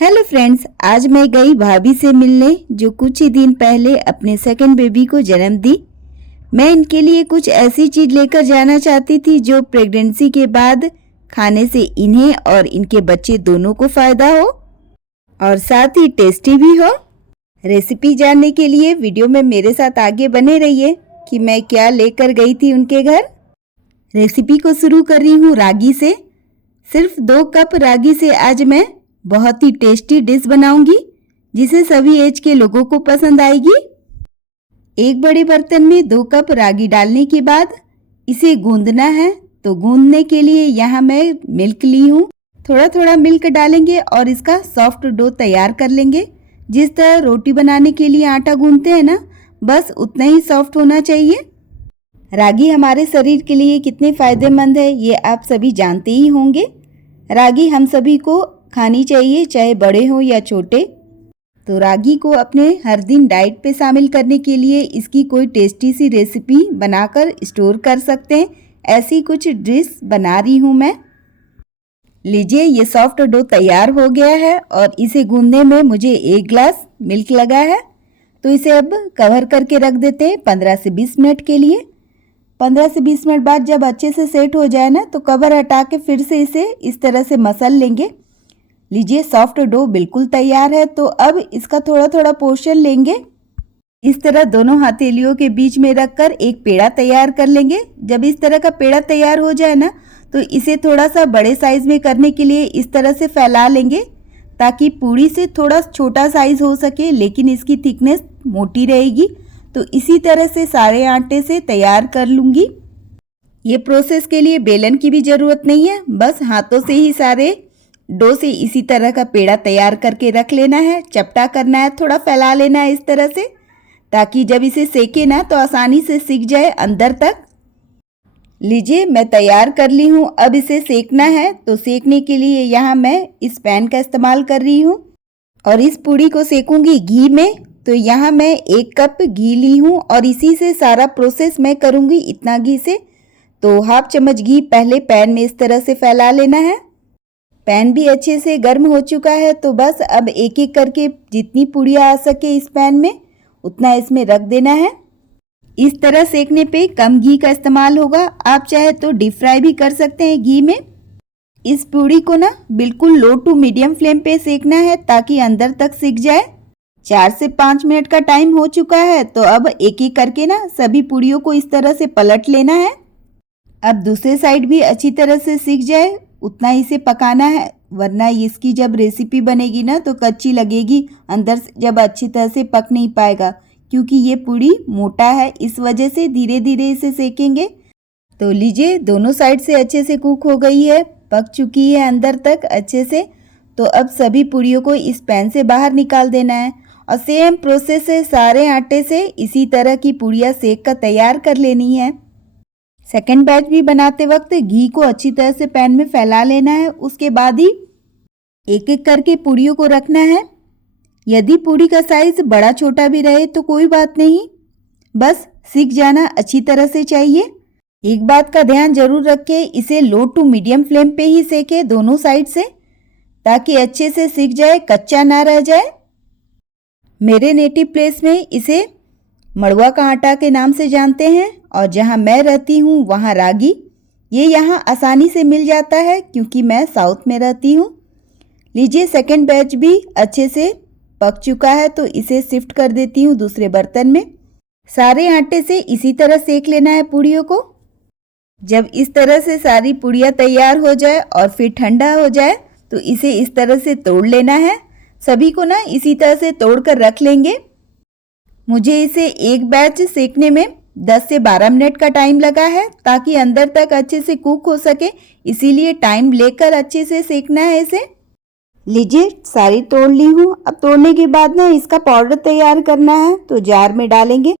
Hello friends, आज मैं गई भाभी से मिलने जो कुछ ही दिन पहले अपने सेकंड बेबी को जन्म दी। मैं इनके लिए कुछ ऐसी चीज लेकर जाना चाहती थी जो प्रेगनेंसी के बाद खाने से इन्हें और इनके बच्चे दोनों को फायदा हो और साथ ही टेस्टी भी हो। रेसिपी जानने के लिए वीडियो में मेरे साथ आगे बने रहिए कि मैं क्या लेकर गई थी उनके घर। रेसिपी को शुरू कर रही हूँ रागी से। सिर्फ 2 कप रागी से आज मैं बहुत ही टेस्टी डिश बनाऊंगी जिसे सभी एज के लोगों को पसंद आएगी। एक बड़े बर्तन में 2 कप रागी डालने के बाद इसे गूंदना है। तो गूंदने के लिए यहाँ मैं मिल्क ली हूँ। थोड़ा थोड़ा मिल्क डालेंगे और इसका सॉफ्ट डो तैयार कर लेंगे। जिस तरह रोटी बनाने के लिए आटा गूंदते हैं ना, बस उतना ही सॉफ्ट होना चाहिए। रागी हमारे शरीर के लिए कितने फायदेमंद है ये आप सभी जानते ही होंगे। रागी हम सभी को खानी चाहिए, चाहे बड़े हो या छोटे। तो रागी को अपने हर दिन डाइट पे शामिल करने के लिए इसकी कोई टेस्टी सी रेसिपी बनाकर स्टोर कर सकते हैं। ऐसी कुछ डिश बना रही हूँ मैं। लीजिए, ये सॉफ्ट डो तैयार हो गया है और इसे गूंदने में मुझे 1 ग्लास मिल्क लगा है। तो इसे अब कवर करके रख देते हैं 15 से 20 मिनट के लिए। 15 से 20 मिनट बाद जब अच्छे से सेट हो जाए ना, तो कवर हटा के फिर से इसे इस तरह से मसल लेंगे। लीजिए, सॉफ्ट डो बिल्कुल तैयार है। तो अब इसका थोड़ा थोड़ा पोर्शन लेंगे। इस तरह दोनों हथेलियों के बीच में रखकर एक पेड़ा तैयार कर लेंगे। जब इस तरह का पेड़ा तैयार हो जाए ना, तो इसे थोड़ा सा बड़े साइज में करने के लिए इस तरह से फैला लेंगे ताकि पूड़ी से थोड़ा छोटा साइज हो सके, लेकिन इसकी थिकनेस मोटी रहेगी। तो इसी तरह से सारे आटे से तैयार कर लूँगी। ये प्रोसेस के लिए बेलन की भी ज़रूरत नहीं है, बस हाथों से ही सारे डो से इसी तरह का पेड़ा तैयार करके रख लेना है। चपटा करना है, थोड़ा फैला लेना है इस तरह से, ताकि जब इसे सेके ना तो आसानी से सिक जाए अंदर तक। लीजिए, मैं तैयार कर ली हूँ। अब इसे सेकना है। तो सेकने के लिए यहाँ मैं इस पैन का इस्तेमाल कर रही हूँ और इस पूड़ी को सेकूंगी घी में। तो यहाँ मैं 1 कप घी ली हूँ और इसी से सारा प्रोसेस मैं करूँगी, इतना घी से। तो हाफ चम्मच घी पहले पैन में इस तरह से फैला लेना है। पैन भी अच्छे से गर्म हो चुका है। तो बस अब एक एक करके जितनी पूड़ियाँ आ सके इस पैन में उतना इसमें रख देना है। इस तरह सेकने पे कम घी का इस्तेमाल होगा। आप चाहे तो डीप फ्राई भी कर सकते हैं घी में। इस पूड़ी को ना बिल्कुल लो टू मीडियम फ्लेम पे सेकना है ताकि अंदर तक सिक जाए। 4 से 5 मिनट का टाइम हो चुका है। तो अब एक एक करके ना सभी पूड़ियों को इस तरह से पलट लेना है। अब दूसरे साइड भी अच्छी तरह से सिक जाए उतना इसे पकाना है, वरना इसकी जब रेसिपी बनेगी ना तो कच्ची लगेगी, अंदर से जब अच्छी तरह से पक नहीं पाएगा। क्योंकि ये पूड़ी मोटा है, इस वजह से धीरे धीरे इसे सेकेंगे। तो लीजिए, दोनों साइड से अच्छे से कुक हो गई है, पक चुकी है अंदर तक अच्छे से। तो अब सभी पूड़ियों को इस पैन से बाहर निकाल देना है और सेम प्रोसेस है सारे आटे से इसी तरह की पूड़ियाँ सेक कर तैयार कर लेनी है। सेकेंड बैच भी बनाते वक्त घी को अच्छी तरह से पैन में फैला लेना है। उसके बाद ही एक एक करके पूड़ियों को रखना है। यदि पूड़ी का साइज बड़ा छोटा भी रहे तो कोई बात नहीं, बस सिक जाना अच्छी तरह से चाहिए। एक बात का ध्यान जरूर रखें, इसे लो टू मीडियम फ्लेम पे ही सेके दोनों साइड से, ताकि अच्छे से सिक जाए, कच्चा ना रह जाए। मेरे नेटिव प्लेस में इसे मड़ुआ का आटा के नाम से जानते हैं और जहां मैं रहती हूं वहां रागी। ये यहां आसानी से मिल जाता है क्योंकि मैं साउथ में रहती हूं। लीजिए, सेकंड बैच भी अच्छे से पक चुका है। तो इसे शिफ्ट कर देती हूं दूसरे बर्तन में। सारे आटे से इसी तरह सेक लेना है पूड़ियों को। जब इस तरह से सारी पूड़ियाँ तैयार हो जाए और फिर ठंडा हो जाए तो इसे इस तरह से तोड़ लेना है। सभी को ना इसी तरह से तोड़ कर रख लेंगे। मुझे इसे एक बैच सेकने में 10 से 12 मिनट का टाइम लगा है ताकि अंदर तक अच्छे से कुक हो सके, इसीलिए टाइम लेकर अच्छे से सेकना है इसे। लीजिए, सारी तोड़ ली हूँ। अब तोड़ने के बाद ना इसका पाउडर तैयार करना है। तो जार में डालेंगे,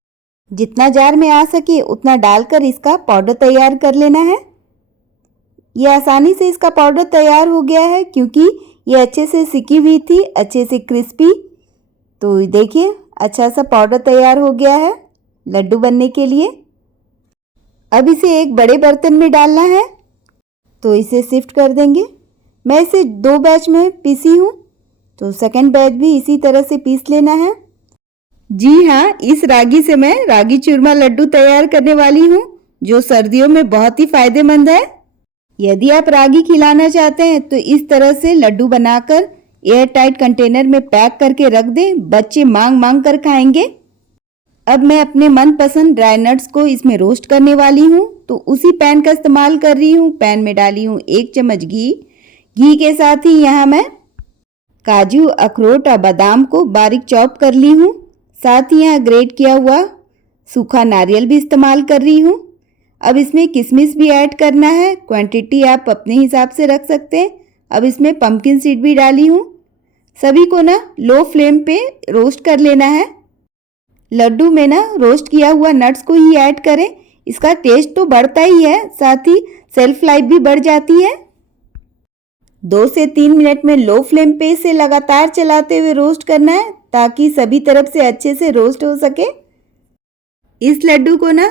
जितना जार में आ सके उतना डालकर इसका पाउडर तैयार कर लेना है। ये आसानी से इसका पाउडर तैयार हो गया है क्योंकि ये अच्छे से सिकी हुई थी, अच्छे से क्रिस्पी। तो देखिए, अच्छा सा पाउडर तैयार हो गया है लड्डू बनने के लिए। अब इसे एक बड़े बर्तन में डालना है। तो इसे शिफ्ट कर देंगे। मैं इसे 2 बैच में पीसी हूँ। तो सेकंड बैच भी इसी तरह से पीस लेना है। जी हाँ, इस रागी से मैं रागी चूरमा लड्डू तैयार करने वाली हूँ, जो सर्दियों में बहुत ही फायदेमंद है। यदि आप रागी खिलाना चाहते हैं तो इस तरह से लड्डू बनाकर एयर टाइट कंटेनर में पैक करके रख दें, बच्चे मांग मांग कर खाएंगे। अब मैं अपने मनपसंद ड्राई नट्स को इसमें रोस्ट करने वाली हूँ, तो उसी पैन का इस्तेमाल कर रही हूँ। पैन में डाली हूँ 1 चम्मच घी। घी के साथ ही यहाँ मैं काजू, अखरोट और बादाम को बारीक चॉप कर ली हूँ। साथ ही यहाँ ग्रेट किया हुआ सूखा नारियल भी इस्तेमाल कर रही हूँ। अब इसमें किशमिश भी ऐड करना है, क्वांटिटी आप अपने हिसाब से रख सकते हैं। अब इसमें पम्पकिन सीड भी डाली हूँ। सभी को ना लो फ्लेम पे रोस्ट कर लेना है। लड्डू में ना रोस्ट किया हुआ नट्स को ही ऐड करें, इसका टेस्ट तो बढ़ता ही है, साथ ही सेल्फ लाइफ भी बढ़ जाती है। 2 से 3 मिनट में लो फ्लेम पे इसे लगातार चलाते हुए रोस्ट करना है, ताकि सभी तरफ से अच्छे से रोस्ट हो सके। इस लड्डू को ना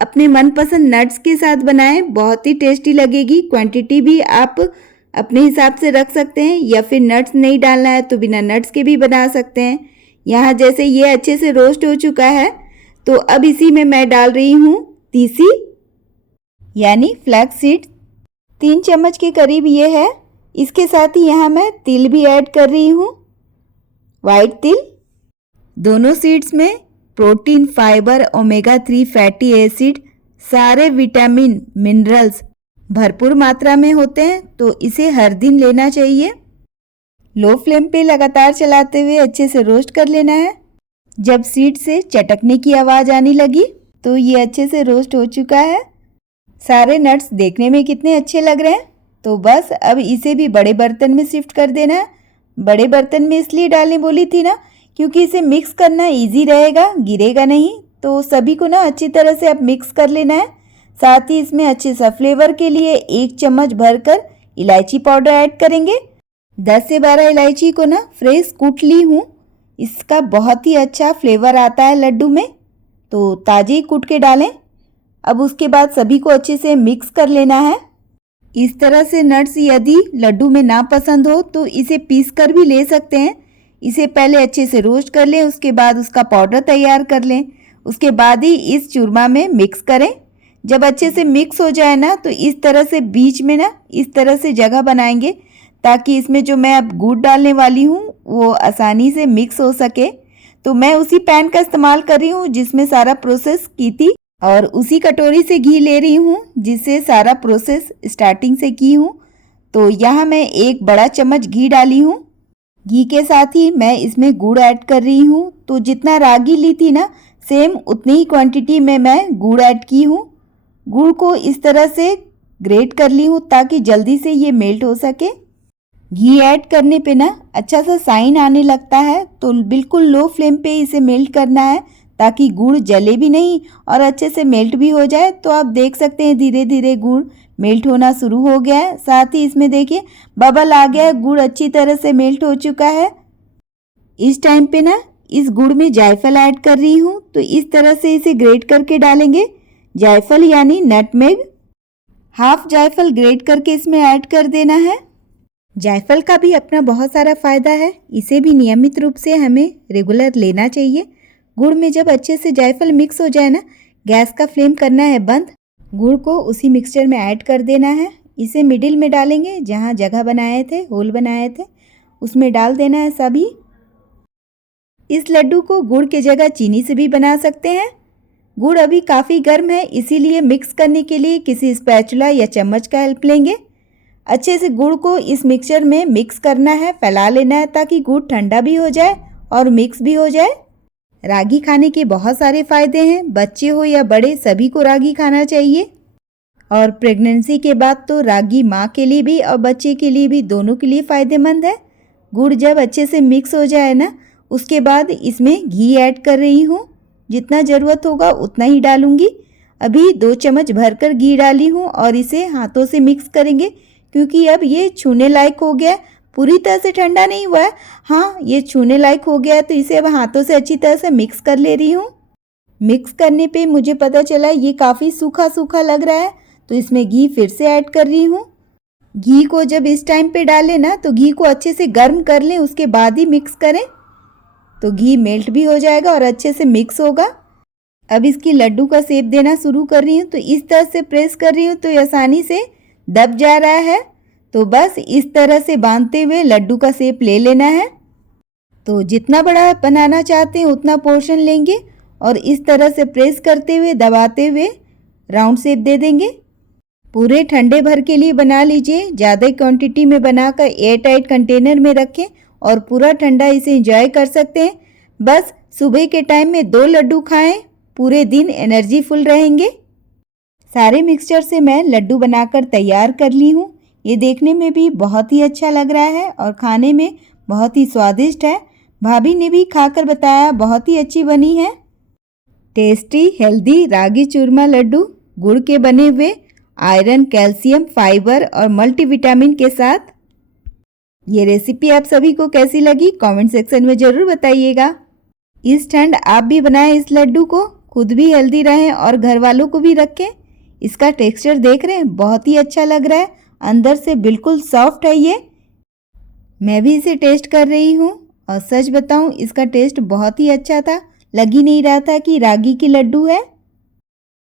अपने मनपसंद नट्स के साथ बनाएं, बहुत ही टेस्टी लगेगी। क्वांटिटी भी आप अपने हिसाब से रख सकते हैं, या फिर नट्स नहीं डालना है तो बिना नट्स के भी बना सकते हैं। यहाँ जैसे ये अच्छे से रोस्ट हो चुका है, तो अब इसी में मैं डाल रही हूँ तीसी यानी फ्लैक्स सीड। 3 चम्मच के करीब ये है। इसके साथ ही यहाँ मैं तिल भी ऐड कर रही हूँ, वाइट तिल। दोनों सीड्स में protein, fibre, omega 3 fatty acid, सारे विटामिन, मिनरल्स भरपूर मात्रा में होते हैं, तो इसे हर दिन लेना चाहिए। लो फ्लेम पे लगातार चलाते हुए अच्छे से रोस्ट कर लेना है। जब सीड से चटकने की आवाज़ आने लगी तो ये अच्छे से रोस्ट हो चुका है। सारे नट्स देखने में कितने अच्छे लग रहे हैं। तो बस अब इसे भी बड़े बर्तन में शिफ्ट कर देना है। बड़े बर्तन में इसलिए डालने बोली थी ना, क्योंकि इसे मिक्स करना इजी रहेगा, गिरेगा नहीं। तो सभी को ना अच्छी तरह से अब मिक्स कर लेना है। साथ ही इसमें अच्छे सा फ्लेवर के लिए 1 चम्मच भरकर इलायची पाउडर ऐड करेंगे। 10 से 12 इलायची को ना फ्रेश कूट ली हूँ, इसका बहुत ही अच्छा फ्लेवर आता है लड्डू में, तो ताज़े ही कूट के डालें। अब उसके बाद सभी को अच्छे से मिक्स कर लेना है। इस तरह से नट्स यदि लड्डू में ना पसंद हो तो इसे पीस कर भी ले सकते हैं। इसे पहले अच्छे से रोस्ट कर लें, उसके बाद उसका पाउडर तैयार कर लें। उसके बाद ही इस चूरमा में मिक्स करें। जब अच्छे से मिक्स हो जाए ना, तो इस तरह से बीच में ना इस तरह से जगह बनाएंगे, ताकि इसमें जो मैं अब गुड़ डालने वाली हूँ वो आसानी से मिक्स हो सके। तो मैं उसी पैन का इस्तेमाल कर रही हूँ जिसमें सारा प्रोसेस की थी, और उसी कटोरी से घी ले रही हूँ जिससे सारा प्रोसेस स्टार्टिंग से की हूँ। तो यहाँ मैं 1 बड़ा चम्मच घी डाली हूँ। घी के साथ ही मैं इसमें गुड़ ऐड कर रही हूँ। तो जितना रागी ली थी ना, सेम उतनी ही क्वांटिटी में मैं गुड़ ऐड की हूँ। गुड़ को इस तरह से ग्रेट कर ली हूँ ताकि जल्दी से ये मेल्ट हो सके। घी ऐड करने पे ना अच्छा सा साइन आने लगता है, तो बिल्कुल लो फ्लेम पे इसे मेल्ट करना है, ताकि गुड़ जले भी नहीं और अच्छे से मेल्ट भी हो जाए। तो आप देख सकते हैं धीरे धीरे गुड़ मेल्ट होना शुरू हो गया है। साथ ही इसमें देखिए बबल आ गया है, गुड़ अच्छी तरह से मेल्ट हो चुका है। इस टाइम पे ना इस गुड़ में जायफल ऐड कर रही हूँ, तो इस तरह से इसे ग्रेट करके डालेंगे। जायफल यानी नटमेग, हाफ जायफल ग्रेट करके इसमें ऐड कर देना है। जायफल का भी अपना बहुत सारा फ़ायदा है, इसे भी नियमित रूप से हमें रेगुलर लेना चाहिए। गुड़ में जब अच्छे से जायफल मिक्स हो जाए ना, गैस का फ्लेम करना है बंद। गुड़ को उसी मिक्सचर में ऐड कर देना है। इसे मिडिल में डालेंगे, जहाँ जगह बनाए थे, होल बनाए थे, उसमें डाल देना है सभी। इस लड्डू को गुड़ के जगह चीनी से भी बना सकते हैं। गुड़ अभी काफ़ी गर्म है, इसीलिए मिक्स करने के लिए किसी स्पैचुला या चम्मच का हेल्प लेंगे। अच्छे से गुड़ को इस मिक्सचर में मिक्स करना है, फैला लेना है, ताकि गुड़ ठंडा भी हो जाए और मिक्स भी हो जाए। रागी खाने के बहुत सारे फ़ायदे हैं, बच्चे हो या बड़े सभी को रागी खाना चाहिए। और प्रेगनेंसी के बाद तो रागी माँ के लिए भी और बच्चे के लिए भी, दोनों के लिए फ़ायदेमंद है। गुड़ जब अच्छे से मिक्स हो जाए ना, उसके बाद इसमें घी ऐड कर रही हूँ। जितना ज़रूरत होगा उतना ही डालूँगी। अभी 2 चम्मच भरकर घी डाली हूँ और इसे हाथों से मिक्स करेंगे, क्योंकि अब ये छूने लायक हो गया है। पूरी तरह से ठंडा नहीं हुआ है, हाँ ये छूने लायक हो गया है। तो इसे अब हाथों से अच्छी तरह से मिक्स कर ले रही हूँ। मिक्स करने पे मुझे पता चला ये काफ़ी सूखा सूखा लग रहा है, तो इसमें घी फिर से ऐड कर रही हूँ। घी को जब इस टाइम पे डालें ना तो घी को अच्छे से गर्म कर लें, उसके बाद ही मिक्स करें तो घी मेल्ट भी हो जाएगा और अच्छे से मिक्स होगा। अब इसकी लड्डू का शेप देना शुरू कर रही हूँ, तो इस तरह से प्रेस कर रही हूँ तो ये आसानी से दब जा रहा है। तो बस इस तरह से बांधते हुए लड्डू का शेप ले लेना है। तो जितना बड़ा बनाना चाहते हैं उतना पोर्शन लेंगे और इस तरह से प्रेस करते हुए दबाते हुए राउंड शेप दे देंगे। पूरे ठंडे भर के लिए बना लीजिए, ज़्यादा क्वांटिटी में बनाकर एयर टाइट कंटेनर में रखें और पूरा ठंडा इसे एंजॉय कर सकते हैं। बस सुबह के टाइम में 2 लड्डू खाएं, पूरे दिन एनर्जी फुल रहेंगे। सारे मिक्सचर से मैं लड्डू बनाकर तैयार कर ली हूँ। ये देखने में भी बहुत ही अच्छा लग रहा है और खाने में बहुत ही स्वादिष्ट है। भाभी ने भी खाकर बताया बहुत ही अच्छी बनी है। टेस्टी हेल्दी रागी चूरमा लड्डू गुड़ के बने हुए, आयरन, कैल्शियम, फाइबर और मल्टीविटामिन के साथ। ये रेसिपी आप सभी को कैसी लगी कमेंट सेक्शन में ज़रूर बताइएगा। इस ठंड आप भी बनाएं इस लड्डू को, खुद भी हेल्दी रहें और घर वालों को भी रखें। इसका टेक्सचर देख रहे हैं, बहुत ही अच्छा लग रहा है, अंदर से बिल्कुल सॉफ्ट है ये। मैं भी इसे टेस्ट कर रही हूँ और सच बताऊँ इसका टेस्ट बहुत ही अच्छा था, लग ही नहीं रहा था कि रागी की लड्डू है।